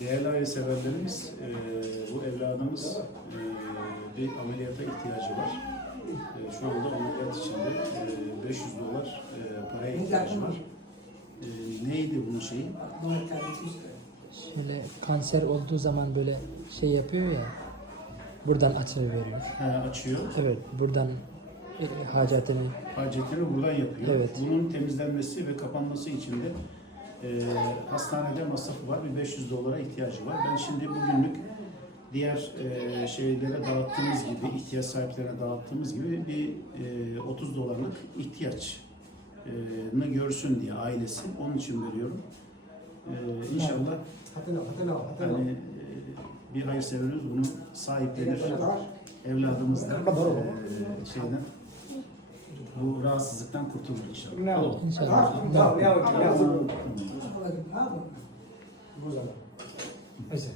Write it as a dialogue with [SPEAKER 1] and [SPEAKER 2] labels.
[SPEAKER 1] Değerli aile severlerimiz, e, bu evladımız e, bir ameliyata ihtiyacı var. E, şu anda ameliyat içinde e, 500 dolar e, paraya ihtiyacı var. E, neydi bunun şeyi?
[SPEAKER 2] Şöyle kanser olduğu zaman böyle şey yapıyor ya. Buradan açılıveriyor.
[SPEAKER 1] He, açıyor.
[SPEAKER 2] Evet, buradan e, hacetini.
[SPEAKER 1] Hacetini buradan yapıyor.
[SPEAKER 2] Evet.
[SPEAKER 1] Bunun temizlenmesi ve kapanması için de e, hastanede masrafı var. Bir 500 dolara ihtiyacı var. Ben şimdi bugünlük diğer e, şeylere dağıttığımız gibi, ihtiyaç sahiplerine dağıttığımız gibi bir e, 30 dolarlık ihtiyaçını görsün diye ailesi. Onun için veriyorum. E, inşallah yani e, bir hayırseverimiz bunu sahiplenir. Evladımız da e, şeyden bu rahatsızlıktan kurtulur inşallah.
[SPEAKER 2] İnşallah.
[SPEAKER 3] Ese.